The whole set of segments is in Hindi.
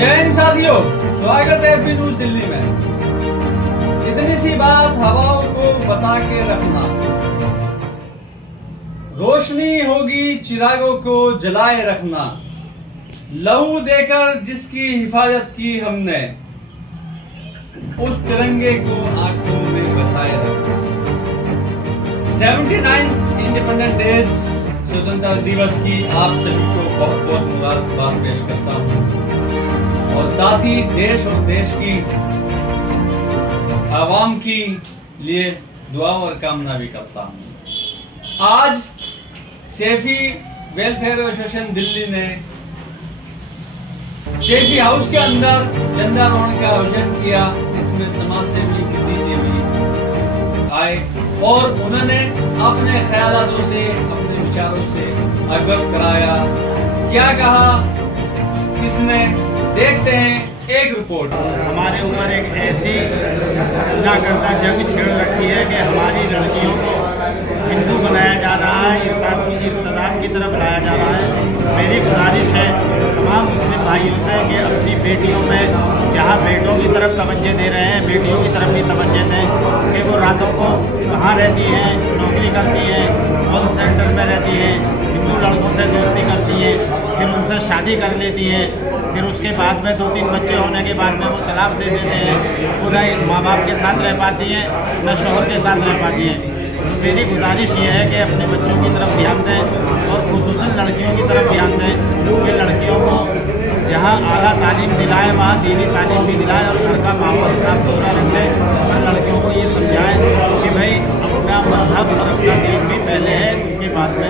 जय हिंद साथियों, स्वागत है एपी न्यूज दिल्ली में। इतनी सी बात हवाओं को बता के रखना, रोशनी होगी चिरागों को जलाए रखना, लहू देकर जिसकी हिफाजत की हमने, उस तिरंगे को आंखों में बसाए रखना। 79 इंडिपेंडेंस डेज, स्वतंत्रता दिवस की आप सभी को बहुत बहुत मुबारकबाद पेश करता हूं और साथ ही देश और देश की आवाम की लिए दुआ और कामना भी करता हूं। आज सेफी वेलफेयर एसोसिएशन दिल्ली ने सेफी हाउस के अंदर झंडारोहण का आयोजन किया। इसमें समाज सेवी दीदी भी आए और उन्होंने अपने ख्यालों से, अपने विचारों से अवगत कराया। क्या कहा किसने, देखते हैं एक रिपोर्ट। हमारे ऊपर एक ऐसी ना करता जंग छेड़ रखी है कि हमारी लड़कियों को हिंदू बनाया जा रहा है, इर्तिदाद की तरफ लाया जा रहा है। मेरी गुजारिश है तमाम मुस्लिम भाइयों से कि अपनी बेटियों में जहाँ बेटों की तरफ तवज्जो दे रहे हैं, बेटियों की तरफ भी तवज्जो दें कि वो रातों को कहाँ रहती हैं, नौकरी करती हैं, कॉल सेंटर में रहती हैं, हिंदू लड़कों से दोस्ती करती हैं, फिर उनसे शादी कर लेती हैं, फिर उसके बाद में 2-3 बच्चे होने के बाद में वो तलाक दे देते हैं। उधर माँ बाप के साथ रह पाती हैं, न शौहर के साथ रह पाती हैं। तो मेरी गुजारिश ये है कि अपने बच्चों की तरफ ध्यान दें और खुसूसन लड़कियों की तरफ ध्यान दें कि लड़कियों को जहाँ आला तालीम दिलाए वहाँ दीनी तालीम भी दिलाए और घर का माहौल साफ सुथरा रखें और लड़कियों को ये समझाएं कि भाई अपना मजहब और अपना दीन भी पहले है, उसके बाद में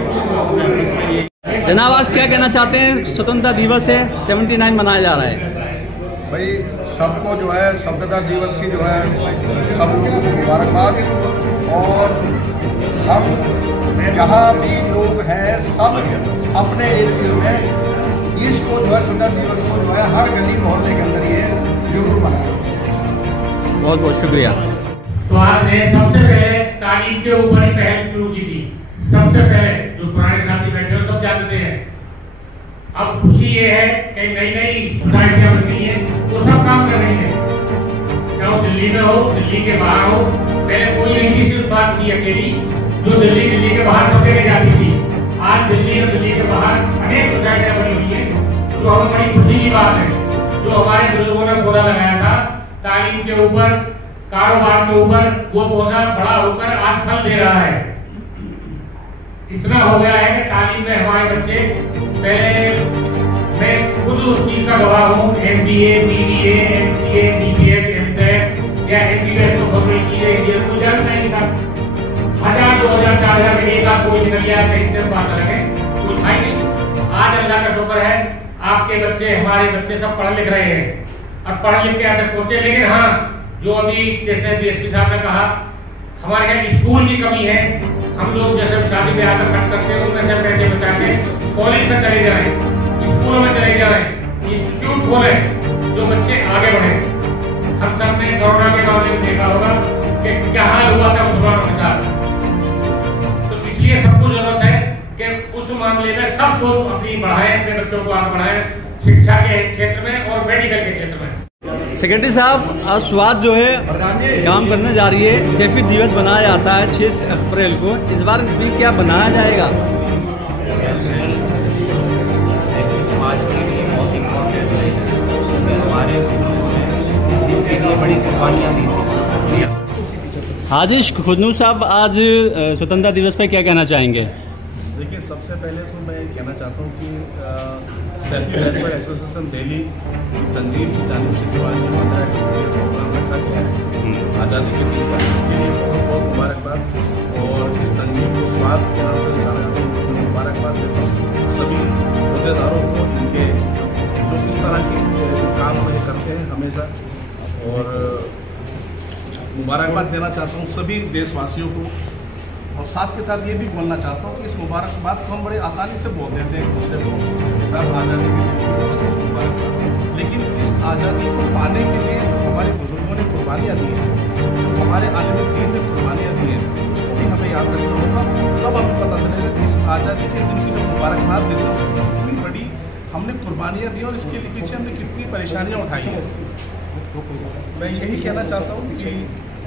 इसमें ये। जनाब, आज क्या कहना चाहते हैं? स्वतंत्रता दिवस है, 79 मनाया जा रहा है। भाई सबको जो है स्वतंत्रता दिवस की जो है सब लोगों को मुबारकबाद। और हम जहाँ भी लोग हैं सब अपने एरिया में इसको जो है स्वतंत्रता दिवस को जो है हर गली मोहल्ले के अंदर ये जरूर मनाएं। बहुत बहुत शुक्रिया। तो आपने सबसे पहले तालीम के ऊपर ही पहल शुरू की थी। सबसे पहले जो पुराने साथी बैठे हो सब जानते हैं। अब खुशी ये है कि नई नई सोसाइटियां बन गई हैं, तो सब काम कर रही है। चाहे दिल्ली में हो, दिल्ली के बाहर हो। पहले कोई नहीं थी, सिर्फ बात की अकेली जो दिल्ली के बाहर सब जगह जाती थी। आज दिल्ली और दिल्ली के बाहर अनेक सोसाइटियां बनी हुई है, जो हमें बड़ी खुशी की बात है। जो हमारे बुजुर्गों ने पौधा लगाया था तालीम के ऊपर, कारोबार के ऊपर, वो पौधा बड़ा होकर आज फल दे रहा है। इतना हो गया है कि तालीम में हमारे बच्चे, पहले मैं खुद उस चीज का गवाह हूँ, MBA, BBA, MCA, BBA, MTech या MBA तो खबरें की है, ये कोई डर नहीं था। 1000, 2000, 4000 में एक आध कोई निकल गया, कहीं से बात लगे कुछ भाई नहीं। आज अल्लाह का शुक्र है आपके बच्चे, हमारे बच्चे सब पढ़ लिख रहे हैं और पढ़ लिख के आगे पहुंचे। लेकिन हाँ, जो अभी जैसे DSP साहब ने कहा, हमारे यहाँ स्कूल की कमी है। हम लोग जैसे शादी ब्याह में खर्च करते हैं, उनमें से पैसे बचा के कॉलेज में चले जाएं, स्कूलों में चले जाएं, इंस्टीट्यूट खोले जो बच्चे आगे बढ़े। हम सब ने कोरोना के मामले में देखा होगा कि क्या हाल हुआ था मुसलमानों के साथ। तो इसलिए सबको जरूरत है कि उस मामले में सब सोच अपनी बढ़ाएं, अपने बच्चों को आगे बढ़ाएं, शिक्षा के क्षेत्र में और मेडिकल के क्षेत्र में। सेक्रेटरी साहब, आज स्वाद जो है काम करने जा रही है। सेफी दिवस बनाया जाता है 6 अप्रैल को, इस बार भी क्या बनाया जाएगा? समाज के लिए बहुत इम्पोर्टेंट है। हमारे बुजुर्गों ने इस दिन के लिए बड़ी कुर्बानियाँ दी थी। हाजी खुदनू साहब, आज स्वतंत्रता दिवस पर क्या कहना चाहेंगे? देखिए, सबसे पहले तो मैं कहना चाहता हूँ कि सेफी वेलफेयर एसोसिएशन दिल्ली की तंजीम की जानिब से जो आज 15 अगस्त के प्रोग्राम रखा गया है आज़ादी के दिन पर, इसके लिए बहुत बहुत मुबारकबाद। और इस तंजीम को स्वाद के नाम से जाना जाता है, उनको मुबारकबाद देता हूँ सभी अहदेदारों को, इनके जो इस तरह के काम को ये करते हैं हमेशा। और मुबारकबाद देना चाहता हूँ सभी देशवासियों को। और साथ के साथ ये भी बोलना चाहता हूँ कि इस मुबारकबाद को हम बड़े आसानी से बोल देते हैं एक दूसरे को कि साहब आज़ादी के लिए बहुत बहुत मुबारकबाद। लेकिन इस आज़ादी को पाने के लिए जो हमारे बुजुर्गों ने कुर्बानियाँ दी हैं, जो हमारे आलिम दीन ने कुर्बानियाँ दी हैं, उसको भी हमें याद रखना होगा। तब हमें पता चलेगा कि इस आज़ादी के दिन की जो मुबारकबाद देते हैं उसकी कितनी बड़ी हमने कुर्बानियाँ दी और इसके पीछे हमने कितनी परेशानियाँ उठाई हैं। मैं यही कहना चाहता हूँ कि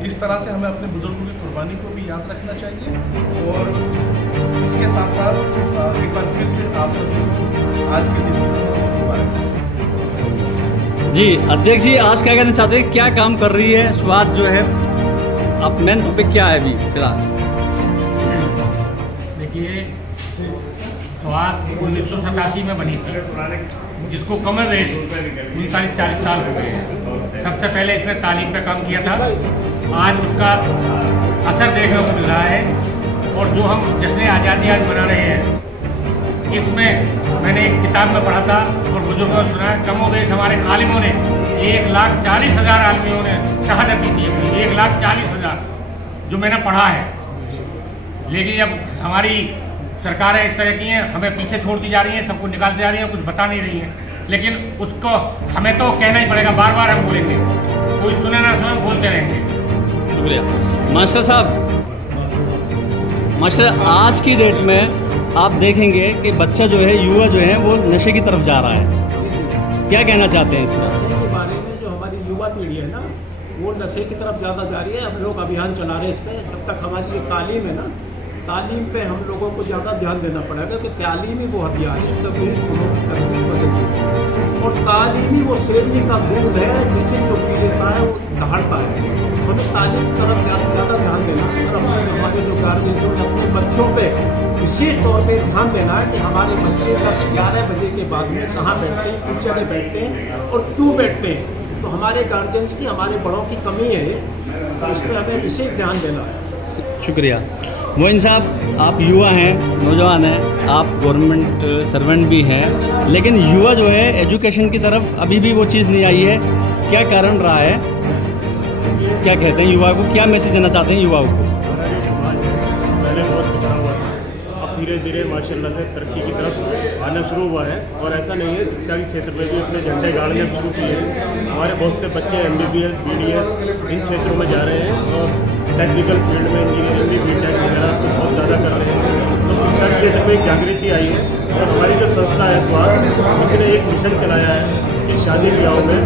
इस तरह से हमें अपने बुजुर्गों की कुर्बानी को भी याद रखना चाहिए और इसके साथ साथ एक बार फिर से आप सभी को आज के दिन मुबारक। जी अध्यक्ष जी, आज क्या कहना चाहते हैं, क्या काम कर रही है स्वाद जो है, आप मेन टॉपिक क्या है अभी फिलहाल? देखिए, स्वाद 1987 में बनी थी, जिसको कमोबेश 39-40 साल हो गए हैं। सबसे पहले इसने तालीम पे काम किया था, आज उसका असर देखने को मिल रहा है। और जो हम जश्न आज़ादी आज मना रहे हैं, इसमें मैंने एक किताब में पढ़ा था और बुजुर्गों ने सुना है, कमोबेश हमारे आलिमों ने 1,40,000 आलिमों ने शहादत दी थी, 1,40,000 जो मैंने पढ़ा है। लेकिन अब हमारी सरकारें इस तरह की हैं, हमें पीछे छोड़ती जा रही हैं, सबको निकालती जा रही हैं, कुछ बता नहीं रही हैं। लेकिन उसको हमें तो कहना ही पड़ेगा, बार बार हम बोलेंगे, कोई सुने ना सुने बोलते रहेंगे। शुक्रिया मास्टर साहब। मास्टर, आज की डेट में आप देखेंगे कि बच्चा जो है, युवा जो है, वो नशे की तरफ जा रहा है, क्या कहना चाहते हैं इसमें? नशे के बारे में जो हमारी युवा पीढ़ी है ना, वो नशे की तरफ ज़्यादा जा रही है। हम लोग अभियान चला रहे हैं इस पर। जब तक हमारी ये तालीम है ना, तालीम पे हम लोगों को ज़्यादा ध्यान देना पड़ेगा कि तालीम ही वो हथियार है तभी तकदीर बदलती है। और तालीम ही वो शेरनी का दूध है, जिसे जो पी लेता है वो दहाड़ता है। हमें तालीम की तरफ ज़्यादा ध्यान देना और अपने हमारे जो गार्जियन हैं अपने बच्चों पे विशेष तौर पे ध्यान देना है कि हमारे बच्चे 10-11 बजे के बाद में कहाँ बैठते हैं, किस जगह बैठते हैं और क्यों बैठते हैं। तो हमारे गार्जियंस की, हमारे बड़ों की कमी है, तो इस पर हमें विशेष ध्यान देना है। शुक्रिया। मोइन साहब, आप युवा हैं, नौजवान हैं, आप गवर्नमेंट सर्वेंट भी हैं, लेकिन युवा जो है एजुकेशन की तरफ अभी भी वो चीज़ नहीं आई है, क्या कारण रहा है? क्या कहते हैं युवा को, क्या मैसेज देना चाहते हैं युवाओं को? पहले बहुत पिछड़ा हुआ था, अब धीरे धीरे माशाल्लाह से तरक्की की तरफ आना शुरू हुआ है। और ऐसा नहीं है, शिक्षा के क्षेत्र में भी अपने झंडे गाड़ने शुरू किए हैं। हमारे बहुत से बच्चे MBBS, BDS इन क्षेत्रों में जा रहे हैं और टेक्निकल फील्ड में इंजीनियरिंग भी बीटेक वगैरह बहुत ज़्यादा कर रहे हैं। तो शिक्षा के क्षेत्र में एक जागृति आई है। और हमारी जो संस्था है स्वाद, इसने एक मिशन चलाया है कि शादी ब्याह में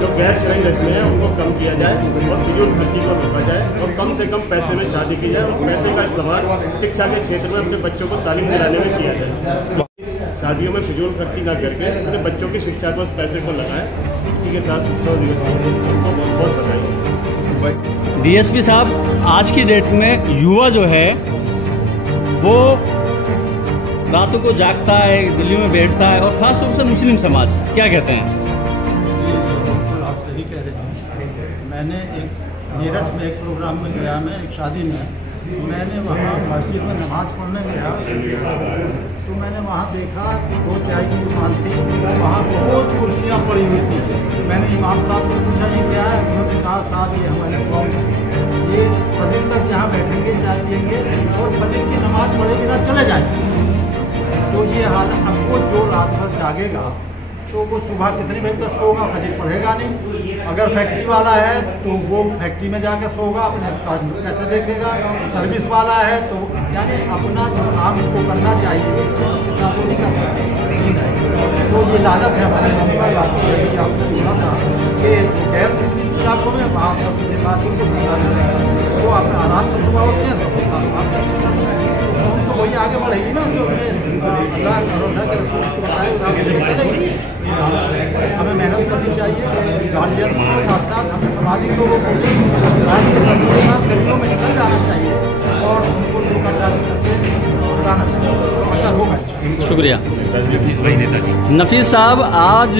जो गैर शरई रस्में हैं उनको कम किया जाए और फिजूल खर्ची को रोका जाए और कम से कम पैसे में शादी की जाए और पैसे का इस्तेमाल शिक्षा के क्षेत्र में अपने बच्चों को तालीम दिलाने में किया जाए। शादियों में फिजूल खर्ची ना करके अपने बच्चों की शिक्षा को उस पैसे को लगाएं। इसी के साथ शिक्षा दिवस को बहुत बहुत बधाई। DSP साहब, आज की डेट में युवा जो है वो रातों को जागता है, दिल्ली में बैठता है, और खासतौर से मुस्लिम समाज, क्या कहते हैं? बिल्कुल आप सही कह रहे हैं। मैंने एक मेरठ में एक प्रोग्राम में गया, मैं एक शादी में, मैंने वहाँ मस्जिद में नमाज़ पढ़ने गया तो मैंने वहाँ देखा 2 चाय की दुकान थी, वहाँ बहुत कुर्सियाँ पड़ी हुई थी। मैंने इमाम साहब से पूछा ये क्या है? उन्होंने कहा साहब ये हमारे कौम, ये फजर तक यहाँ बैठेंगे, चाय पियेंगे और फजर की नमाज़ पढ़े बिना चले जाएंगे। तो ये हाल, अब वो जो रात भर जागेगा तो वो सुबह कितनी बजे तक सोगा? फजर पढ़ेगा नहीं। अगर फैक्ट्री वाला है तो वो फैक्ट्री में जाकर सोगा, अपने कैसे देखेगा। सर्विस वाला है तो यानी अपना जो काम उसको करना चाहिए, इसके साथ वो नहीं करना है। तो ये लानत है हमारे मन पर। बाकी अभी आपको बोला था कि गैर मुस्लिम इलाकों में वहाँ 10 बजे बाद उनको सुना देते हैं, वो अपने आराम से सुबह उठते हैं तो तो वही आगे बढ़ेगी ना, जो अल्लाह के रसूल को बताए रास्ते में चलेगी। हमें मेहनत करनी चाहिए, गार्जियंस को साथ साथ हमें सामाजिक लोगों को भी राज के तस्वीर गलियों में निकल जाना चाहिए और उनको धोखा करके उड़ाना चाहिए, तो असर होगा। शुक्रिया। नफीस साहब, आज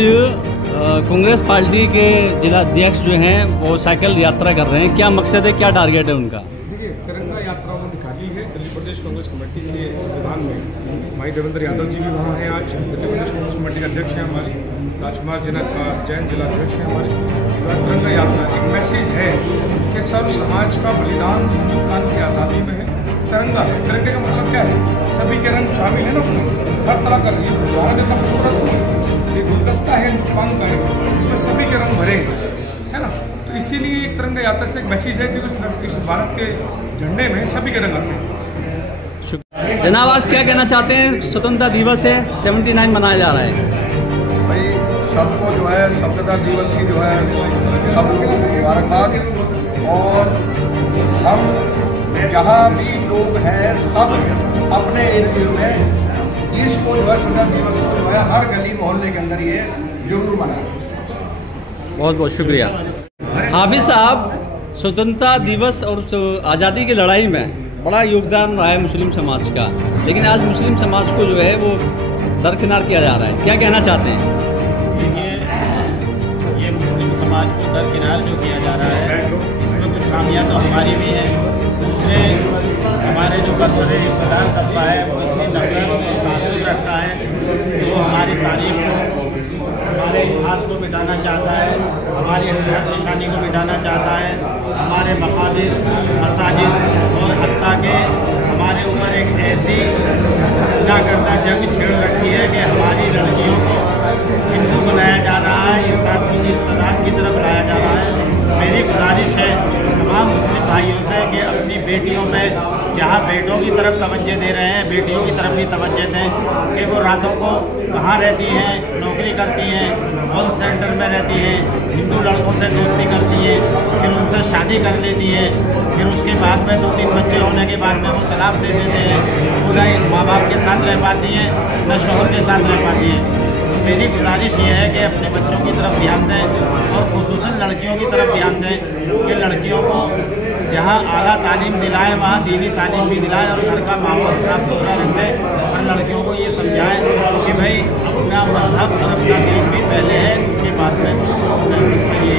कांग्रेस पार्टी के जिला अध्यक्ष जो हैं वो साइकिल यात्रा कर रहे हैं, क्या मकसद है, क्या टारगेट है उनका? देखिए, तिरंगा यात्रा वो निकाली है दिल्ली प्रदेश कांग्रेस कमेटी के मैदान में। भाई देवेंद्र यादव जी भी वहाँ हैं, आज दिल्ली प्रदेश कांग्रेस कमेटी के अध्यक्ष हैं हमारे, राजकुमार जैन जिला अध्यक्ष हैं हमारे। तिरंगा यात्रा एक मैसेज है कि सर्व समाज का बलिदान हिंदुस्तान की आज़ादी में है। तिरंगा है, तिरंगे का मतलब क्या है? सभी के रंग शामिल है ना उसमें, हर तरह का। ये गुरुद्वारा देखा खूबसूरत, ये गुलदस्ता है हिंदुस्तान का, इसमें सभी के रंग भरे है ना। तो इसीलिए एक तिरंगा यात्रा से एक मैसेज है कि उस भारत के झंडे में सभी के रंग आते हैं। जनाब, आज क्या कहना चाहते हैं? स्वतंत्रता दिवस है, 79 मनाया जा रहा है, सबको जो है स्वतंत्रता दिवस की जो है सब लोगों को मुबारकबाद। और हम जहाँ भी लोग हैं सब अपने एरिया में इसको जो है स्वतंत्रता दिवस को जो है हर गली मोहल्ले के अंदर ये जरूर मनाएं। बहुत बहुत शुक्रिया हाफिज साहब। स्वतंत्रता दिवस और आज़ादी की लड़ाई में बड़ा योगदान रहा है मुस्लिम समाज का, लेकिन आज मुस्लिम समाज को जो है वो दरकिनार किया जा रहा है, क्या कहना चाहते हैं? देखिए, ये मुस्लिम समाज को दरकिनार जो किया जा रहा है इसमें कुछ खामियां तो हमारी भी हैं। दूसरे हमारे जो बरसरे इक़्तिदार तबका है वो इतनी नफरत और तासुब रखता है कि वो हमारी तारीख को, हमारे इतिहास को मिटाना चाहता है, हमारी हर निशानी को मिटाना चाहता है, हमारे मकाबिर, मसाजिद और हत्ता के हमारे ऊपर एक ऐसी ना करता जंग छेड़ रखी है कि हमारी लड़कियों को हिंदू बनाया जा रहा है, इर्ताद की तरफ लाया जा रहा है। मेरी गुजारिश है तमाम मुस्लिम भाइयों से कि अपनी बेटियों पे जहाँ बेटों की तरफ तवज्जो दे रहे हैं बेटियों की तरफ भी तवज्जो दें कि वो रातों को कहाँ रहती हैं, नौकरी करती हैं, होम सेंटर में रहती हैं, हिंदू लड़कों से दोस्ती करती हैं, फिर उनसे शादी कर लेती हैं, फिर उसके बाद में 2-3 बच्चे होने के बाद में वो तलाक दे देते हैं, न माँ बाप के साथ रह पाती हैं न शौहर के साथ रह पाती हैं। मेरी गुजारिश ये है कि अपने बच्चों की तरफ ध्यान दें और ख़ुसूसन लड़कियों की तरफ ध्यान दें कि लड़कियों को जहाँ आला तालीम दिलाएं वहाँ दीनी तालीम भी दिलाएं और घर का माहौल साफ सुथरा रखें। और लड़कियों को ये समझाएं कि भाई अपना मजहब और अपना दीन भी पहले है, उसके बाद में उसमें ये